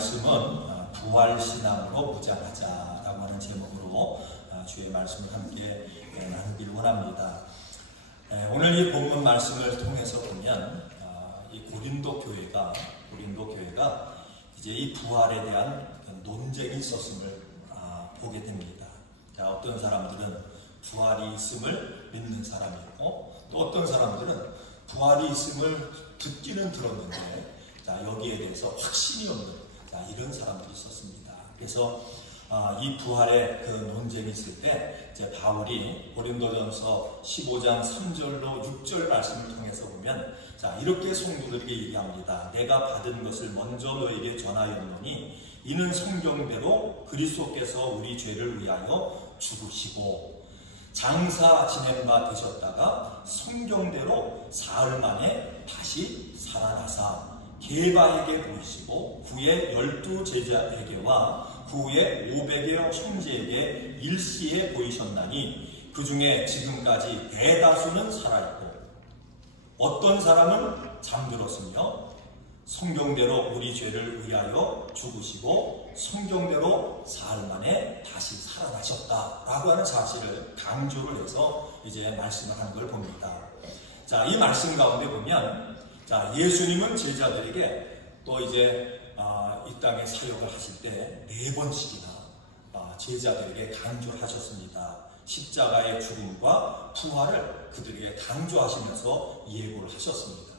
말씀은 부활신앙으로 무장하자라고 하는 제목으로 주의 말씀을 함께 나누길 원합니다. 오늘 이 본문 말씀을 통해서 보면 이 고린도 교회가 이제 이 부활에 대한 논쟁이 있었음을 보게 됩니다. 자, 어떤 사람들은 부활이 있음을 믿는 사람이 있고, 또 어떤 사람들은 부활이 있음을 듣기는 들었는데 여기에 대해서 확신이 없는 이런 사람들이 있었습니다. 그래서 이 부활의 그 논쟁이 있을 때 이제 바울이 고린도전서 15장 3절로 6절 말씀을 통해서 보면 이렇게 성도들에게 얘기합니다. 내가 받은 것을 먼저 너에게 전하였노니 이는 성경대로 그리스도께서 우리 죄를 위하여 죽으시고 장사 지낸 바 되셨다가 성경대로 사흘 만에 다시 살아나사 게바에게 보이시고 후에 12 제자에게와 그 후에 500여 형제에게 일시에 보이셨나니 그 중에 지금까지 대다수는 살아있고 어떤 사람은 잠들었으며 성경대로 우리 죄를 위하여 죽으시고 성경대로 사흘 만에 다시 살아나셨다라고 하는 사실을 강조를 해서 이제 말씀을 하는 걸 봅니다. 자, 이 말씀 가운데 보면 예수님은 제자들에게 또 이제 이 땅에 사역을 하실 때 4번씩이나 제자들에게 강조를 하셨습니다. 십자가의 죽음과 부활을 그들에게 강조하시면서 예고를 하셨습니다.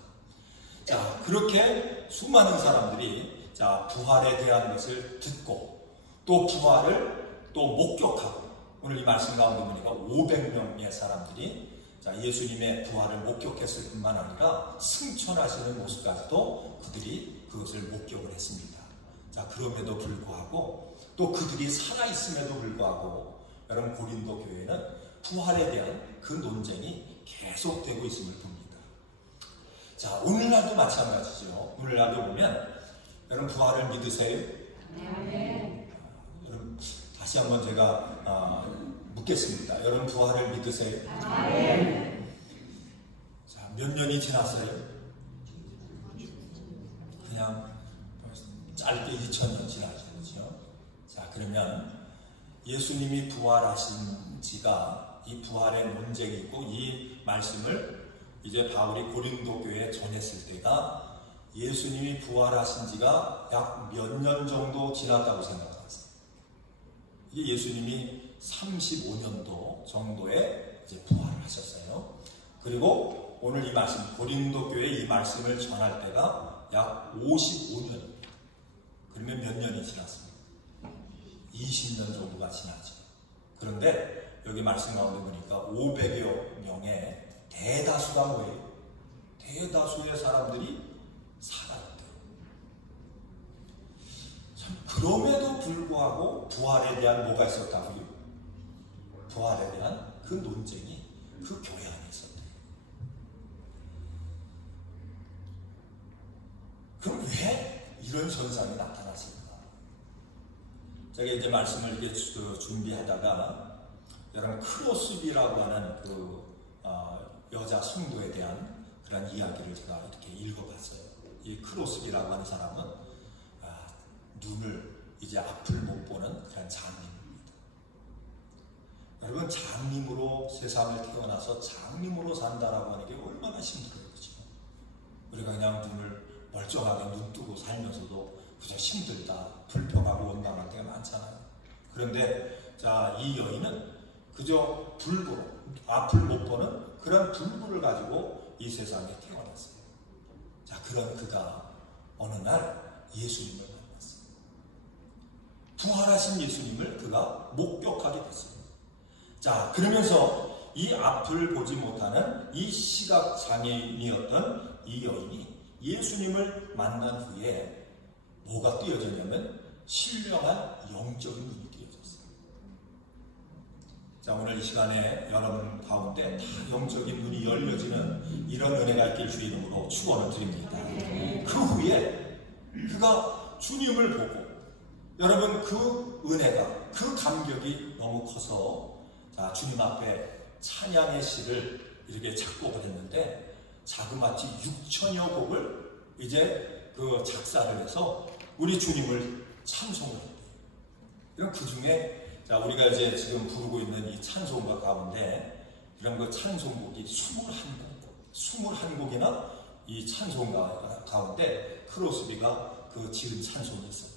자, 그렇게 수많은 사람들이 부활에 대한 것을 듣고 또 부활을 또 목격하고, 오늘 이 말씀 가운데 보니까 500명의 사람들이 예수님의 부활을 목격했을 뿐만 아니라 승천하시는 모습까지도 그들이 그것을 목격을 했습니다. 자, 그럼에도 불구하고 또 그들이 살아있음에도 불구하고 여러분 고린도 교회는 부활에 대한 그 논쟁이 계속되고 있음을 봅니다. 자, 오늘날도 마찬가지죠. 오늘날도 보면 여러분 부활을 믿으세요? 네. 여러분 다시 한번 제가 묻겠습니다. 여러분 부활을 믿으세요? 네. 자, 몇 년이 지났어요? 그냥 짧게 2000년 지나죠. 그렇죠? 자, 그러면 예수님이 부활하신 지가 이 부활의 논쟁이 있고 이 말씀을 이제 바울이 고린도 교회에 전했을 때가 예수님이 부활하신 지가 약 몇 년 정도 지났다고 생각하세요? 이게 예수님이 35년도 정도에 이제 부활을 하셨어요. 그리고 오늘 이 말씀, 고린도 교회 이 말씀을 전할 때가 약 55년. 그러면 몇 년이 지났습니까? 20년 정도가 지났죠. 그런데 여기 말씀 가운데 보니까 500여 명의 대다수가 뭐예요? 대다수의 사람들이 살아있대요. 참, 그럼에도 불구하고 부활에 대한 뭐가 있었다고요? 부활에 대한 그 논쟁이 그 교회 안에 있었대요. 그럼 왜 이런 현상이 나타났을까? 제가 이제 말씀을 이렇게 준비하다가 여러분 크로스비라고 하는 그 여자 성도에 대한 그런 이야기를 제가 이렇게 읽어봤어요. 이 크로스비라고 하는 사람은 눈을 이제 앞을 못 보는 그런 장님입니다. 여러분 장님으로 세상을 태어나서 장님으로 산다라고 하는 게 얼마나 힘들어요. 그렇죠? 우리가 그냥 눈을 멀쩡하게 눈 뜨고 살면서도 그저 힘들다, 불평하고 원망할 때가 많잖아요. 그런데 이 여인은 그저 불구로 앞을 못 보는 그런 불구를 가지고 이 세상에 태어났어요. 자, 그런 그가 어느 날 예수님을 만났어요. 부활하신 예수님을 그가 목격하게 됐어요. 자, 그러면서 이 앞을 보지 못하는 이 시각장애인이었던 이 여인이 예수님을 만난 후에 뭐가 띄어졌냐면 신령한 영적인 눈이 띄어졌어요. 자, 오늘 이 시간에 여러분 가운데 다 영적인 눈이 열려지는 이런 은혜가 있길 주의 이름으로 축원을 드립니다. 그 후에 그가 주님을 보고 여러분 그 은혜가 그 감격이 너무 커서 주님 앞에 찬양의 시를 이렇게 작곡을 했는데 자그마치 6천여 곡을 이제 그 작사를 해서 우리 주님을 찬송을 했대요. 그럼 그 중에 자, 우리가 이제 지금 부르고 있는 이 찬송가 가운데 이런 그 찬송곡이 21곡이나 이 찬송가 가운데 크로스비가 그 지은 찬송이 있어요.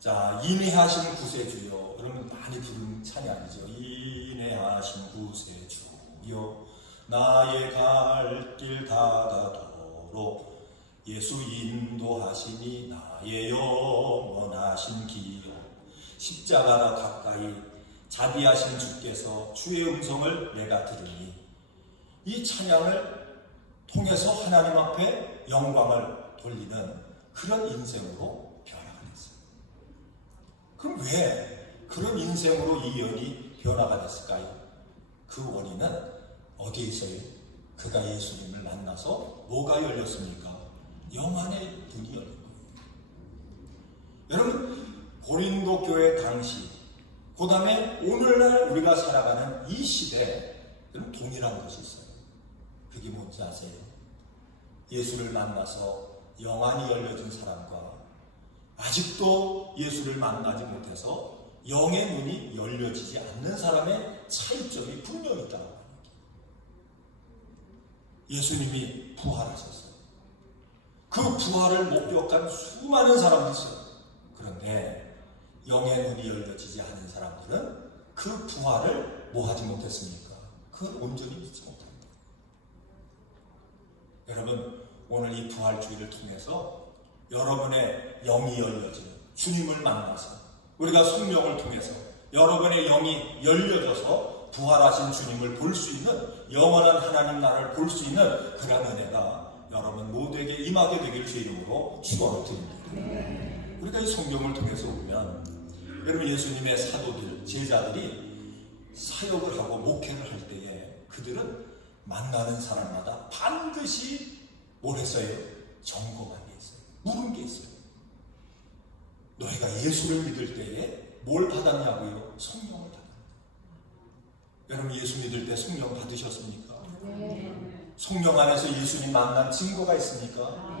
자, 인애하신 구세주여. 여러분 많이 부르는 찬양이죠. 인애하신 구세주여 나의 갈 길 닫아도록 예수 인도하시니 나의 영원하신 기여. 십자가가 가까이 자비하신 주께서 주의 음성을 내가 들으니 이 찬양을 통해서 하나님 앞에 영광을 돌리는 그런 인생으로 변화가 됐어요. 그럼 왜 그런 인생으로 이 연이 변화가 됐을까요? 그 원인은 어디에 있어요? 그가 예수님을 만나서 뭐가 열렸습니까? 영안의 눈이 열린 거예요. 여러분 고린도 교회 당시 그 다음에 오늘날 우리가 살아가는 이 시대에 동일한 것이 있어요. 그게 뭔지 아세요? 예수를 만나서 영안이 열려진 사람과 아직도 예수를 만나지 못해서 영의 눈이 열려지지 않는 사람의 차이점이 분명히 있다고 합니다. 예수님이 부활하셨어요. 그 부활을 목격한 수많은 사람들이 있어요. 그런데 영의 눈이 열려지지 않은 사람들은 그 부활을 뭐하지 못했습니까? 그걸 온전히 믿지 못합니다. 여러분 오늘 이 부활주의를 통해서 여러분의 영이 열려지는 주님을 만나서 우리가 성령을 통해서 여러분의 영이 열려져서 부활하신 주님을 볼 수 있는 영원한 하나님 나라를 볼 수 있는 그런 은혜가 여러분 모두에게 임하게 되길 주 이름으로 축원을 드립니다. 우리가 이 성경을 통해서 보면 여러분 예수님의 사도들, 제자들이 사역을 하고 목회를 할 때에 그들은 만나는 사람마다 반드시 뭘 했어요? 점검한 게 있어요. 물은 게 있어요. 너희가 예수를 믿을 때에 뭘 받았냐고요? 성령을 받았다. 여러분 예수 믿을 때 성령 받으셨습니까? 성령 안에서 예수님 만난 증거가 있습니까?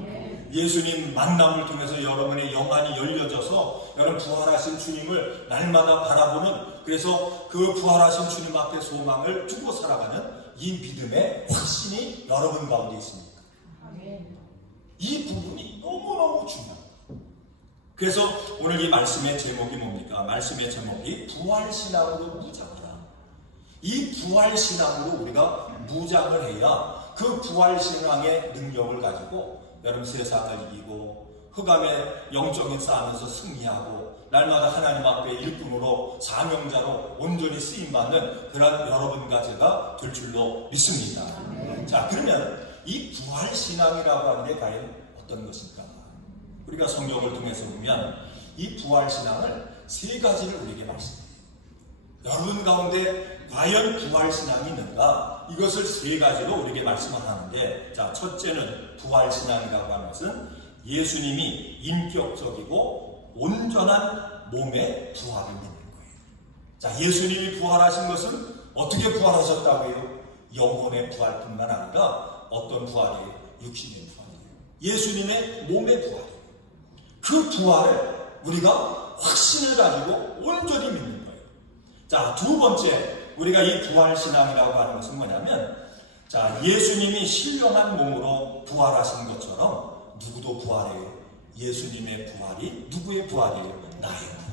예수님 만남을 통해서 여러분의 영안이 열려져서 여러분 부활하신 주님을 날마다 바라보는 그래서 그 부활하신 주님 앞에 소망을 두고 살아가는 이 믿음의 확신이 여러분 가운데 있습니까? 이 부분이 너무너무 중요합니다. 그래서 오늘 이 말씀의 제목이 뭡니까? 말씀의 제목이 부활신앙으로 무장하라. 이 부활신앙으로 우리가 무장을 해야 그 부활신앙의 능력을 가지고 여러분 세상을 이기고 흑암의 영적인 싸움에서 승리하고 날마다 하나님 앞에 일꾼으로 사명자로 온전히 쓰임받는 그런 여러분과 제가 될 줄로 믿습니다. 자, 그러면 이 부활신앙이라고 하는 게 과연 어떤 것일까? 우리가 성경을 통해서 보면 이 부활신앙을 세 가지를 우리에게 말씀해요. 여러분 가운데 과연 부활신앙이 있는가? 이것을 세 가지로 우리에게 말씀을 하는데, 자, 첫째는 부활신앙이라고 하는 것은 예수님이 인격적이고 온전한 몸의 부활을 믿는 거예요. 자, 예수님이 부활하신 것은 어떻게 부활하셨다고요? 영혼의 부활뿐만 아니라 어떤 부활이에요? 육신의 부활이에요. 예수님의 몸의 부활이에요. 그 부활을 우리가 확신을 가지고 온전히 믿는 거예요. 자, 두 번째, 우리가 이 부활신앙이라고 하는 것은 뭐냐면, 자, 예수님이 신령한 몸으로 부활하신 것처럼 누구도 부활해요. 예수님의 부활이 누구의 부활이에요? 나의 부활이에요.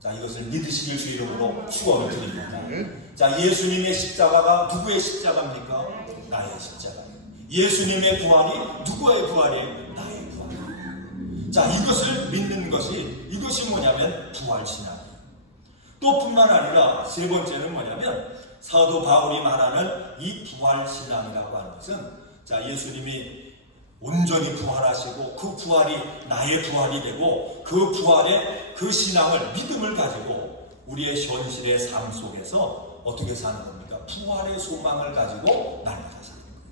자, 이것을 믿으시길 주 이름으로 축원을 드립니다. 자, 예수님의 십자가가 누구의 십자가입니까? 나의 십자가예요. 예수님의 부활이 누구의 부활이에요? 나의 부활이에요. 자, 이것을 믿는 것이, 이것이 뭐냐면 부활신앙이에요. 또 뿐만 아니라 세 번째는 뭐냐면 사도 바울이 말하는 이 부활신앙이라고 하는 것은, 자, 예수님이 온전히 부활하시고 그 부활이 나의 부활이 되고 그 부활의 그 신앙을, 믿음을 가지고 우리의 현실의 삶 속에서 어떻게 사는 겁니까? 부활의 소망을 가지고 날마다 사는 거예요.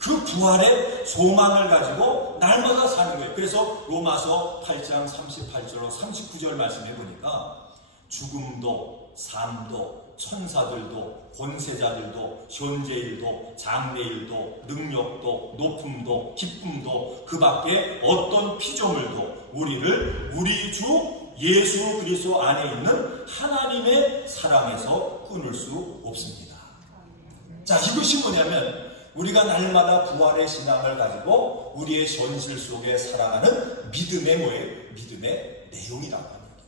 그 부활의 소망을 가지고 날마다 사는 거예요. 그래서 로마서 8장 38절 39절 말씀해 보니까 죽음도 삶도 천사들도 권세자들도 현재일도 장래일도 능력도 높음도 기쁨도 그 밖에 어떤 피조물도 우리를 우리 주 예수 그리스도 안에 있는 하나님의 사랑에서 끊을 수 없습니다. 자, 이것이 뭐냐면 우리가 날마다 부활의 신앙을 가지고 우리의 현실 속에 살아가는 믿음의 뭐예요? 믿음의 내용이라고 합니다.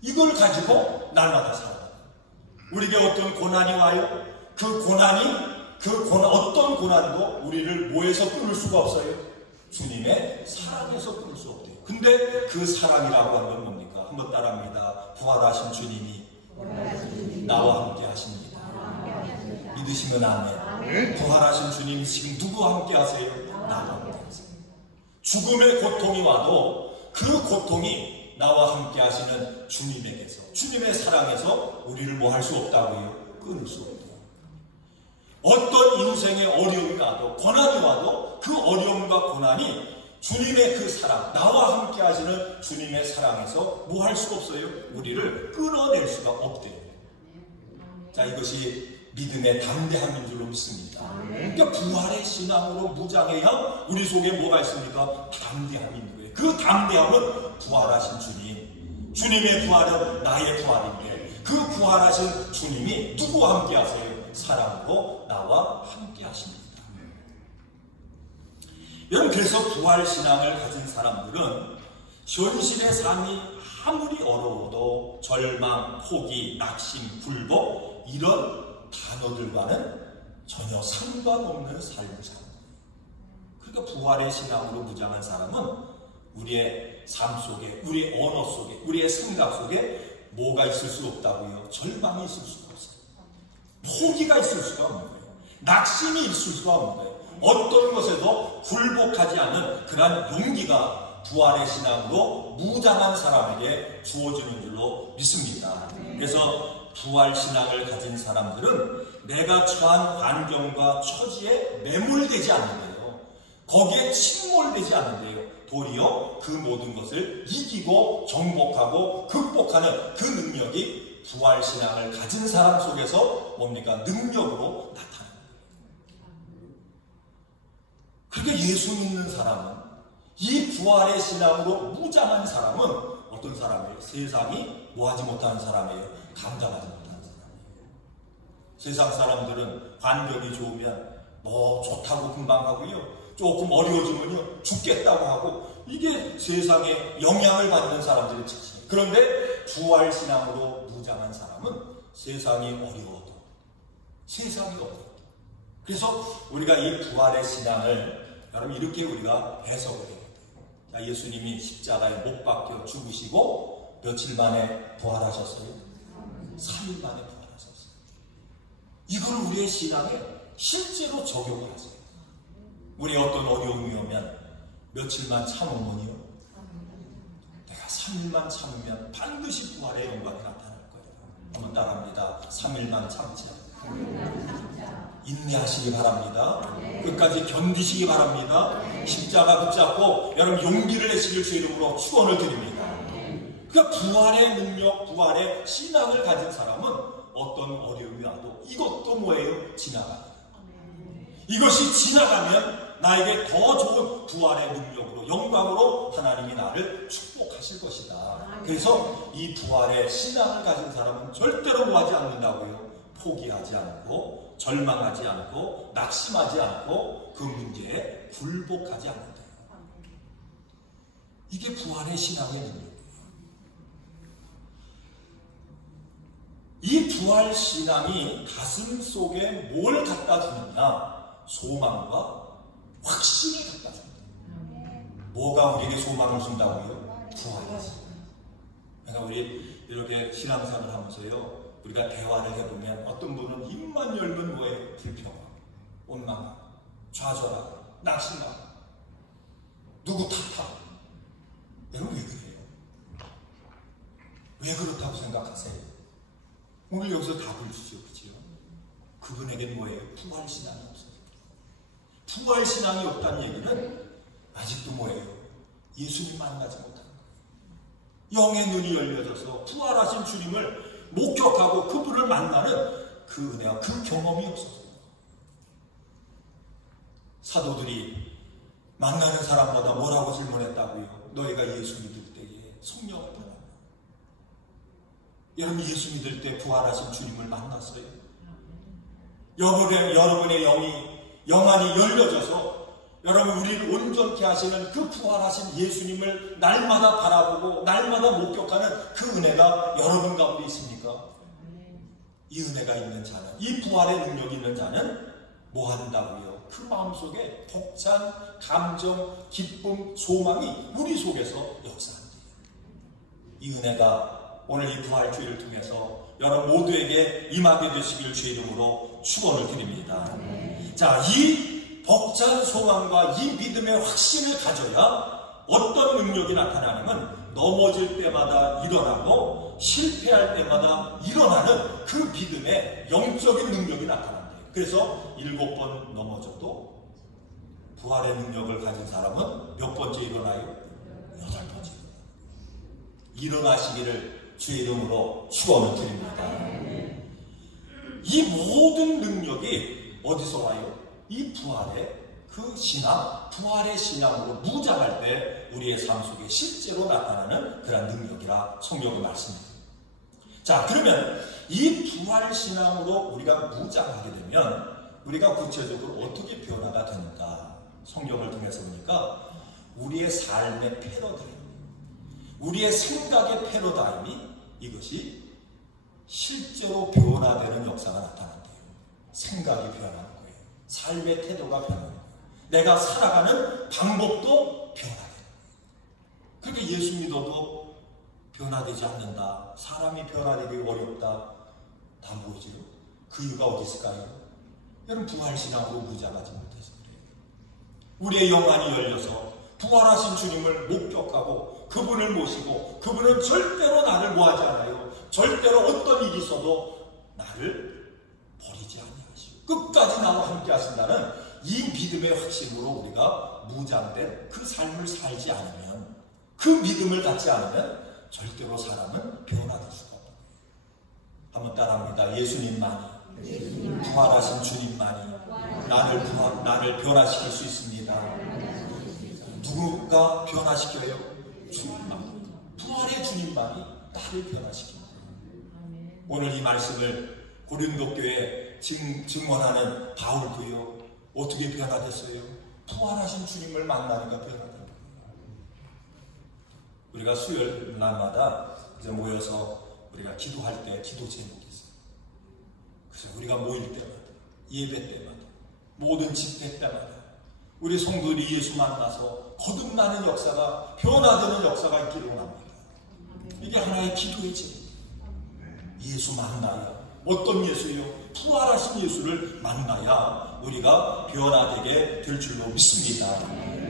이걸 가지고 날마다 살아가요. 우리에게 어떤 고난이 와요? 그 고난이 어떤 고난도 우리를 뭐에서 끊을 수가 없어요? 주님의 사랑에서 끊을 수 없대요. 근데 그 사랑이라고 하는 건 뭡니까? 한번 따라합니다. 부활하신 주님이 나와 함께 하십니다. 믿으시면 아멘. 부활하신 주님 지금 누구와 함께 하세요? 나와 함께 하세요. 죽음의 고통이 와도 그 고통이 나와 함께 하시는 주님에게서, 주님의 사랑에서 우리를 뭐 할 수 없다고요? 끊을 수 없다. 어떤 인생의 어려움이 와도, 고난이 와도 그 어려움과 고난이 주님의 그 사랑, 나와 함께 하시는 주님의 사랑에서 뭐 할 수가 없어요? 우리를 끊어낼 수가 없대요. 자, 이것이 믿음의 담대함인 줄로 믿습니다. 그러니까 부활의 신앙으로 무장해야 우리 속에 뭐가 있습니까? 담대함이 있는 거예요. 그 담대함은 부활하신 주님, 주님의 부활은 나의 부활인데 그 부활하신 주님이 누구와 함께 하세요? 사랑으로 나와 함께 하십니다. 여러분, 그래서 부활신앙을 가진 사람들은 현실의 삶이 아무리 어려워도 절망, 포기, 낙심, 굴복 이런 단어들과는 전혀 상관없는 삶을 사는 거예요. 그러니까 부활의 신앙으로 무장한 사람은 우리의 삶 속에, 우리의 언어 속에, 우리의 생각 속에 뭐가 있을 수 없다고요? 절망이 있을 수가 없어요. 포기가 있을 수가 없는 거예요. 낙심이 있을 수가 없는 거예요. 어떤 것에도 굴복하지 않는 그러한 용기가 부활의 신앙으로 무장한 사람에게 주어지는 줄로 믿습니다. 그래서 부활 신앙을 가진 사람들은 내가 처한 환경과 처지에 매몰되지 않는데요, 거기에 침몰되지 않는데요, 도리어 그 모든 것을 이기고 정복하고 극복하는 그 능력이 부활 신앙을 가진 사람 속에서 뭡니까? 능력으로 나타납니다. 그러니까 예수 믿는 사람은, 이 부활의 신앙으로 무장한 사람은 어떤 사람이에요? 세상이 뭐하지 못하는 사람이에요? 감당하지 못하는 사람이에요. 세상 사람들은 환경이 좋으면 뭐 좋다고 금방 하고요, 조금 어려워지면요 죽겠다고 하고, 이게 세상에 영향을 받는 사람들의 특징이에요. 그런데 부활신앙으로 무장한 사람은 세상이 어려워도, 그래서 우리가 이 부활의 신앙을 여러분 이렇게 우리가 해석을 해야 돼요. 자, 예수님이 십자가에 못 박혀 죽으시고 며칠 만에 부활하셨어요? 3일 만에 부활하셨어요. 이걸 우리의 신앙에 실제로 적용을 하세요. 우리 어떤 어려움이 오면 며칠만 참으면요, 내가 3일만 참으면 반드시 부활의 영광이 나타날 거예요. 한번 따라합니다. 3일만 참자. 인내하시기 바랍니다. 끝까지 견디시기 바랍니다. 십자가 붙잡고 여러분 용기를 내시길 주 이름으로 축원을 드립니다. 그러니까 부활의 능력, 부활의 신앙을 가진 사람은 어떤 어려움이 와도 이것도 뭐예요? 지나갑니다. 이것이 지나가면 나에게 더 좋은 부활의 능력으로, 영광으로 하나님이 나를 축복하실 것이다. 그래서 이 부활의 신앙을 가진 사람은 절대로 뭐하지 않는다고요? 포기하지 않고, 절망하지 않고, 낙심하지 않고, 그 문제에 굴복하지 않는다. 이게 부활의 신앙의 능력이에요. 이 부활 신앙이 가슴 속에 뭘 갖다 주느냐? 소망과 확신이 갖다 줍니다. 뭐가 우리에게 소망을 준다고요? 부활의 신앙. 그러니까 우리 이렇게 신앙생활을 하면서요, 우리가 대화를 해보면 어떤 분은 입만 열면 뭐예요? 불평하고, 원망하고, 좌절하고, 낙심하고, 누구 탓하고. 여러분 왜 그래요? 왜 그렇다고 생각하세요? 오늘 여기서 답을 주시오. 그치요? 그분에겐 뭐예요? 부활신앙이 없어요. 부활신앙이 없다는 얘기는 아직도 뭐예요? 예수님 만나지 못하는 거예요. 영의 눈이 열려져서 부활하신 주님을 목격하고 그분을 만나는 그 은혜와 그 경험이 없었어요. 사도들이 만나는 사람마다 뭐라고 질문했다고요? 너희가 예수 믿을 때에 성령을 받았나? 여러분 예수 믿을 때 부활하신 주님을 만났어요? 여러분의 영안이 열려져서 여러분 우리를 온전케 하시는 그 부활하신 예수님을 날마다 바라보고 날마다 목격하는 그 은혜가 여러분 가운데 있습니까? 이 은혜가 있는 자는, 이 부활의 능력이 있는 자는 뭐 한다고요? 그 마음속에 벅찬 감정, 기쁨, 소망이 우리 속에서 역사한대요. 이 은혜가 오늘 이 부활주의를 통해서 여러분 모두에게 임하게 되시길 주의 이름으로 축원을 드립니다. 자, 이 벅찬 소망과 이 믿음의 확신을 가져야 어떤 능력이 나타나냐면 넘어질 때마다 일어나고 실패할 때마다 일어나는 그 믿음의 영적인 능력이 나타난대요. 그래서 7번 넘어져도 부활의 능력을 가진 사람은 몇 번째 일어나요? 8번째 일어나시기를 주의 이름으로 축원을 드립니다. 이 모든 능력이 어디서 와요? 이 부활의 그 신앙, 부활의 신앙으로 무장할 때 우리의 삶 속에 실제로 나타나는 그런 능력이라 성경의 말씀입니다. 자, 그러면 이 부활 신앙으로 우리가 무장하게 되면 우리가 구체적으로 어떻게 변화가 되는가? 성경을 통해서 보니까 우리의 삶의 패러다임, 우리의 생각의 패러다임이 이것이 실제로 변화되는 역사가 나타난대요. 생각이 변하는 거예요. 삶의 태도가 변하는 거예요. 내가 살아가는 방법도 변화되는 거예요. 그러니까 예수 믿어도 변화되지 않는다. 사람이 변화되기 어렵다. 다 뭐지요? 그 이유가 어디 있을까요? 여러분 부활신앙으로 무장하지 못해서 그래요. 우리의 영안이 열려서 부활하신 주님을 목격하고 그분을 모시고 그분은 절대로 나를 뭐하지 않아요. 절대로 어떤 일이 있어도 나를 버리지 아니하시고 끝까지 나와 함께 하신다는 이 믿음의 확신으로 우리가 무장된 그 삶을 살지 않으면, 그 믿음을 갖지 않으면 절대로 사람은 변화될 수가 없다. 한번 따라합니다. 예수님만이, 부활하신 주님만이 나를 변화시킬 수 있습니다. 누가 변화시켜요? 주님만이. 부활의 주님만이 나를 변화시킵니다. 오늘 이 말씀을 고린도 교회에 증언하는 바울도요, 어떻게 변화됐어요? 부활하신 주님을 만나니까 변화된 거예요. 우리가 수요일 날마다 이제 모여서 우리가 기도할 때 기도 제목이 있어요. 그래서 우리가 모일 때마다, 예배 때마다, 모든 집회 때마다 우리 성도들이 예수 만나서 거듭나는 역사가, 변화되는 역사가 있기를 원합니다. 이게 하나의 기도의 제목이에요. 예수 만나야, 어떤 예수요? 부활하신 예수를 만나야 우리가 변화되게 될 줄로 믿습니다.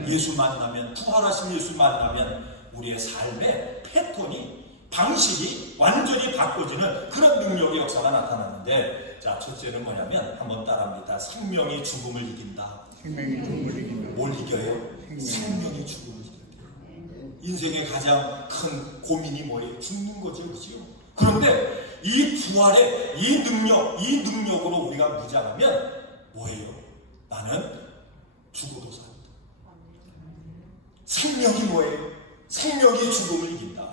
예수 만나면, 부활하신 예수 만나면 우리의 삶의 패턴이, 방식이 완전히 바꿔지는 그런 능력의 역사가 나타나는데, 자, 첫째는 뭐냐면 한번 따라합니다. 생명이 죽음을 이긴다. 생명이 죽음을 이긴다. 뭘 이겨요? 생명이 죽음을 이긴다. 인생의 가장 큰 고민이 뭐예요? 죽는 거죠, 그죠? 그런데 이 부활의 이 능력으로 우리가 무장하면 뭐예요? 나는 죽어도 산다. 생명이 뭐예요? 생명이 죽음을 이긴다.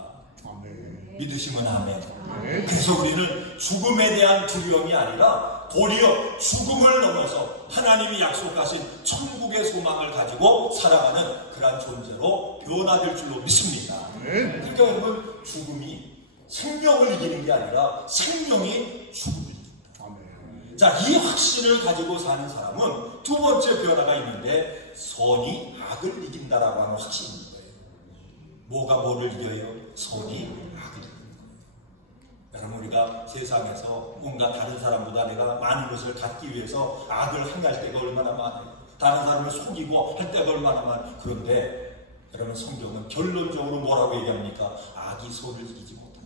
아멘. 믿으시면 아멘. 아멘. 그래서 우리는 죽음에 대한 두려움이 아니라 도리어 죽음을 넘어서 하나님이 약속하신 천국의 소망을 가지고 살아가는 그러한 존재로 변화될 줄로 믿습니다. 아멘. 그러니까 여러분, 죽음이 생명을 이기는 게 아니라 생명이 죽음을 이긴다. 아멘. 자, 이 확신을 가지고 사는 사람은 두 번째 변화가 있는데, 선이 악을 이긴다라고 하는 확신인 거예요. 뭐가 뭐를 이겨요? 선이 악을 이기는 거예요. 여러분, 우리가 세상에서 뭔가 다른 사람보다 내가 많은 것을 갖기 위해서 악을 행할 때가 얼마나 많아요. 다른 사람을 속이고 할 때가 얼마나 많아요. 그런데 여러분, 성경은 결론적으로 뭐라고 얘기합니까? 악이 선을 이기지 못한다.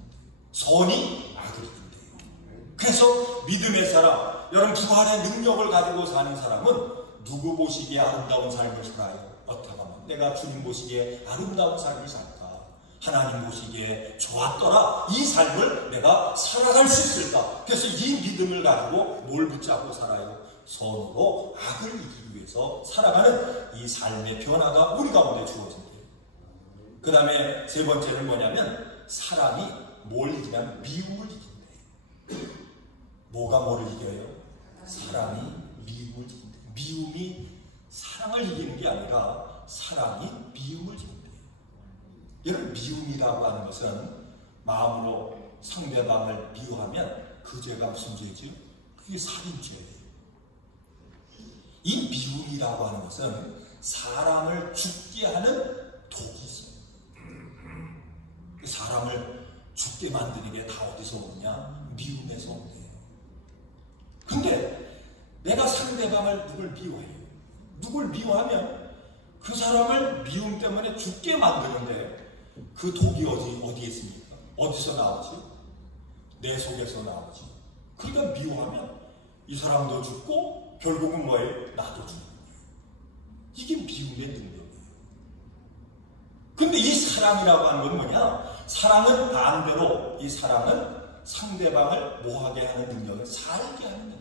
선이 악을 이긴대요. 그래서 믿음의 사람, 여러분 부활의 능력을 가지고 사는 사람은 누구 보시기에 아름다운 삶을 살아요? 어떻게 하면 내가 주님 보시기에 아름다운 삶을 살까? 하나님 보시기에 좋았더라. 이 삶을 내가 살아갈 수 있을까? 그래서 이 믿음을 가지고 뭘 붙잡고 살아요? 선으로 악을 이기기 위해서 살아가는 이 삶의 변화가 우리 가운데 주어진대요. 그 다음에 세 번째는 뭐냐면 사람이 뭘 이기냐면 미움을 이긴대요. 뭐가 뭐를 이겨요? 사람이 미움을 이긴대요. 미움이 사랑을 이기는 게 아니라 사랑이 미움을 이긴대요. 여러분, 미움이라고 하는 것은 마음으로 상대방을 미워하면 그 죄가 무슨 죄죠? 그게 살인죄예요. 이 미움이라고 하는 것은 사람을 죽게 하는 독이 있어요. 사람을 죽게 만드는 게 다 어디서 오느냐? 미움에서 오네요. 근데 내가 상대방을 누굴 미워해요. 누굴 미워하면 그 사람을 미움 때문에 죽게 만드는데 그 독이 어디에 있습니까? 어디서 나오지? 내 속에서 나오지. 그러니까 미워하면 이 사람도 죽고 결국은 뭐예요? 나도 죽는 거예요. 이게 미움의 능력이에요. 근데 이 사랑이라고 하는 건 뭐냐? 사랑은 반대로 이 사랑은 상대방을 뭐하게 하는 능력을 살게 하는 능력이에요.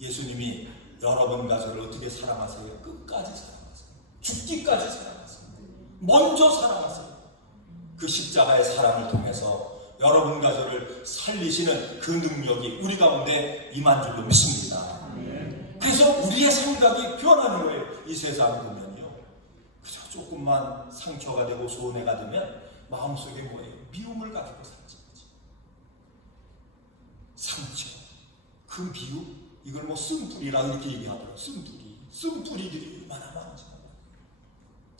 예수님이 여러분 가족을 어떻게 사랑하세요? 끝까지 사랑하세요. 죽기까지 사랑하세요. 먼저 사랑하세요. 그 십자가의 사랑을 통해서 여러분 가족을 살리시는 그 능력이 우리 가운데 임한 줄로 믿습니다. 그래서 우리의 생각이 변하는 거예요. 이 세상을 보면요. 그저 조금만 상처가 되고 손해가 되면 마음속에 뭐예요? 미움을 가지고 살지. 상처, 그 미움, 이걸 뭐 쓴뿌리라 이렇게 얘기하더라고요. 쓴뿌리들이 얼마나 많은지.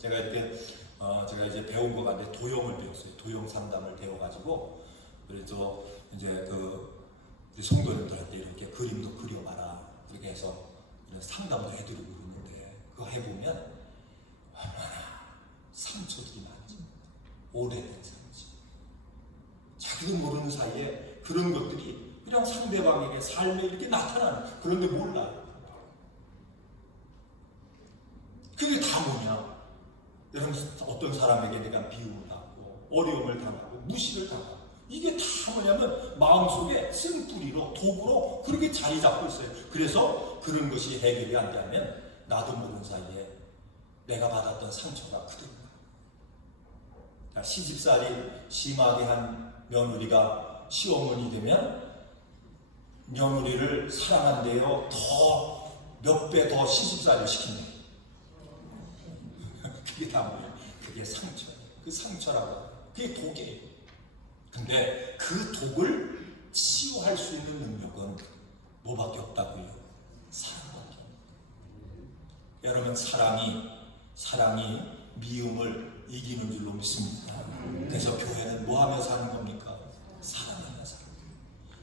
제가 이제 배운 거 같은데 도형을 배웠어요. 도형 상담을 배워가지고 그래서 이제 그 성도님들한테 이렇게 그림도 그려봐라 이렇게 해서 상담도 해드리고 그러는데 그거 해보면 얼마나 상처들이 많지. 오래된 상처. 자기도 모르는 사이에 그런 것들이 그냥 상대방에게 삶에 이렇게 나타나는, 그런데 몰라요. 그게 다 뭐냐? 여러분, 어떤 사람에게 내가 미움을 당하고 어려움을 당하고 무시를 당하고 이게 다 뭐냐면 마음속에 쓴뿌리로 독으로 그렇게 자리 잡고 있어요. 그래서 그런 것이 해결이 안 되면 나도 모르는 사이에 내가 받았던 상처가 그대로다. 시집살이 심하게 한 며느리가 시어머니 되면 며느리를 사랑한대요. 더 몇 배 더 시집살이를 시킨대. 그게 다 뭐예요? 그게 상처예요. 그 상처라고. 그게 독이에요. 근데 그 독을 치유할 수 있는 능력은 뭐밖에 없다고요? 사랑밖에. 여러분, 사랑이 미움을 이기는 줄로 믿습니다. 그래서 교회는 뭐하며 사는 겁니까? 사랑하며 사는 거예요.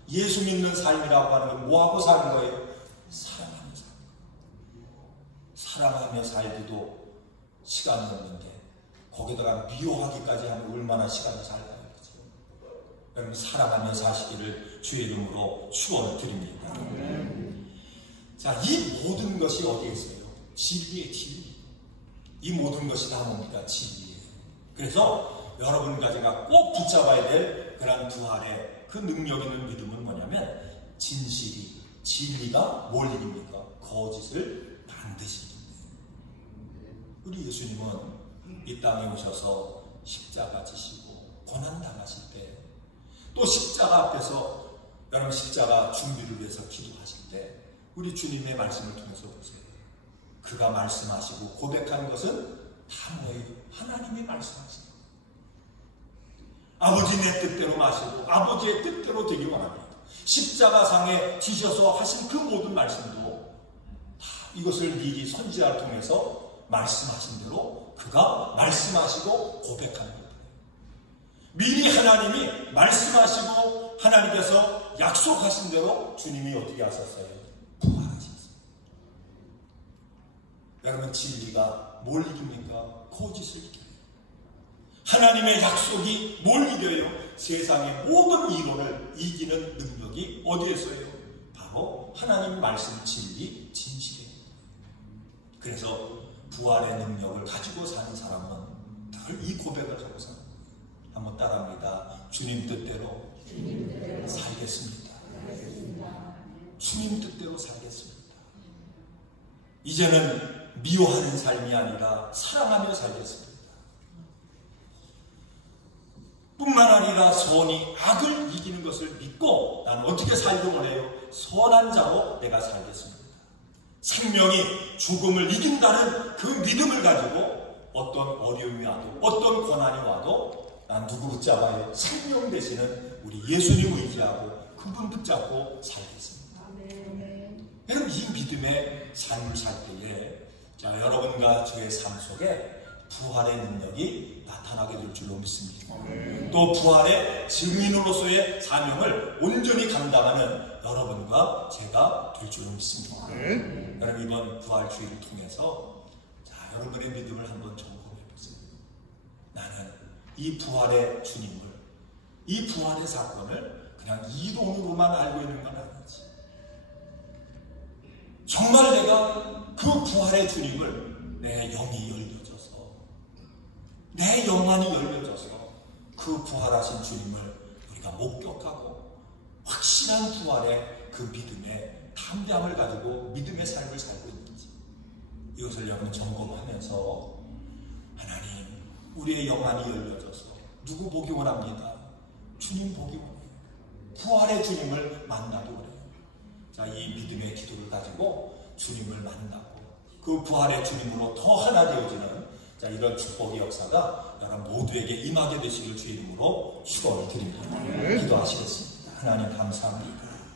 예수 믿는 삶이라고 하는 건 뭐하고 사는 거예요? 사랑하며 사는 거예요. 사랑하며 살기도 시간이 없는데 거기다가 미워하기까지 하면 얼마나 시간이 잘 가요. 여러분, 사랑하며 사시기를 주의 이름으로 축원을 드립니다. 자, 이 모든 것이 어디에 있어요? 진리의 진리. 이 모든 것이 다 뭡니까? 진리예요. 그래서 여러분과 제가 꼭 붙잡아야 될 그런 부활의 그 능력 있는 믿음은 뭐냐면 진리가 뭘 이깁니까? 거짓을 반드시 이깁니다. 우리 예수님은 이 땅에 오셔서 십자가 지시고 고난당하실 때 또 십자가 앞에서 여러분 십자가 준비를 위해서 기도하실 때 우리 주님의 말씀을 통해서 보세요. 그가 말씀하시고 고백하는 것은 다 뭐예요? 하나님이 말씀하신 거예요. 아버지 내 뜻대로 마시고 아버지의 뜻대로 되기 원합니다. 십자가상에 지셔서 하신 그 모든 말씀도 다 이것을 미리 선지자를 통해서 말씀하신 대로 그가 말씀하시고 고백하는 거예요. 미리 하나님이 말씀하시고 하나님께서 약속하신 대로 주님이 어떻게 하셨어요? 부활하셨어요. 여러분, 진리가 뭘 이깁니까? 거짓을 이겨요. 하나님의 약속이 뭘 이겨요? 세상의 모든 이론을 이기는 능력이 어디에 있어요? 바로 하나님 말씀 진리, 진실이에요. 그래서 부활의 능력을 가지고 사는 사람은 다 이 고백을 하고서 한번 따라합니다. 주님 뜻대로 살겠습니다. 주님 뜻대로 살겠습니다. 이제는 미워하는 삶이 아니라 사랑하며 살겠습니다. 뿐만 아니라 선이 악을 이기는 것을 믿고 나는 어떻게 살기를 원해요? 선한 자로 내가 살겠습니다. 생명이 죽음을 이긴다는 그 믿음을 가지고 어떤 어려움이 와도 어떤 고난이 와도 난 누구 붙잡아요? 생명 되시는 우리 예수님 의지하고 그분 붙잡고 살겠습니다. 여러분 이 믿음의 삶을 살 때에 자, 여러분과 저의 삶 속에 부활의 능력이 나타나게 될 줄로 믿습니다. 또 부활의 증인으로서의 사명을 온전히 감당하는 여러분과 제가 될 줄로 믿습니다. 여러분 이번 부활주의를 통해서 자, 여러분의 믿음을 한번 점검해 보세요. 나는 이 부활의 주님을, 이 부활의 사건을 그냥 이론으로만 알고 있는 건 아니지. 정말 내가 그 부활의 주님을 내 영이 열려져서, 내 영안이 열려져서 그 부활하신 주님을 우리가 목격하고 확실한 부활의 그 믿음의 담대함을 가지고 믿음의 삶을 살고 있는지 이것을 여러분 점검하면서 하나님 우리의 영안이 열려져서 누구 보기 원합니다. 주님 보기 원해요. 부활의 주님을 만나기 원해요. 자, 이 믿음의 기도를 가지고 주님을 만나고 그 부활의 주님으로 더 하나 되어지는 자, 이런 축복의 역사가 여러분 모두에게 임하게 되시길 주의 이름으로 축원을 드립니다. 기도하시겠습니다. 하나님 감사합니다.